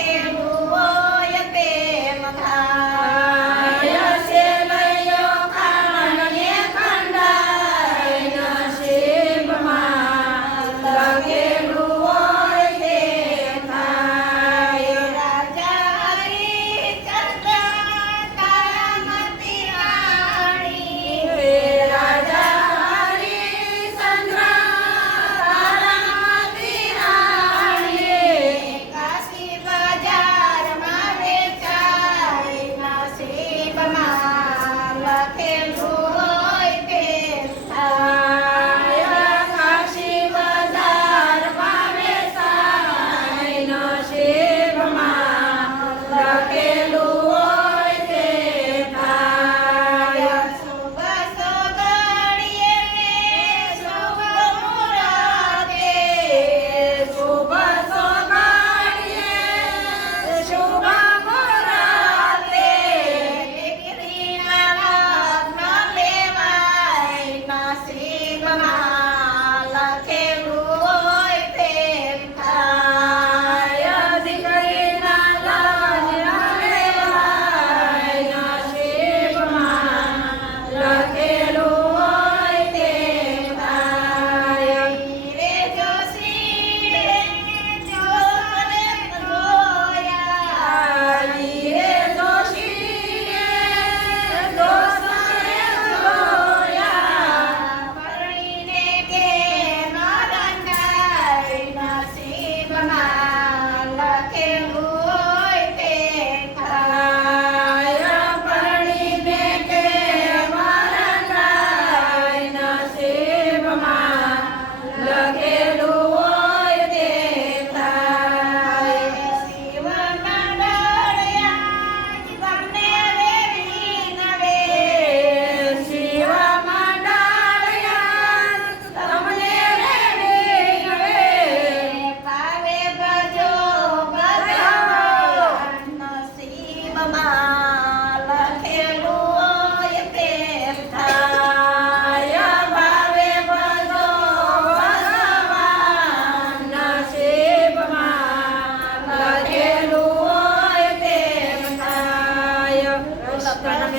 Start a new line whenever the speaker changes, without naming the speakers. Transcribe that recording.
Amen. para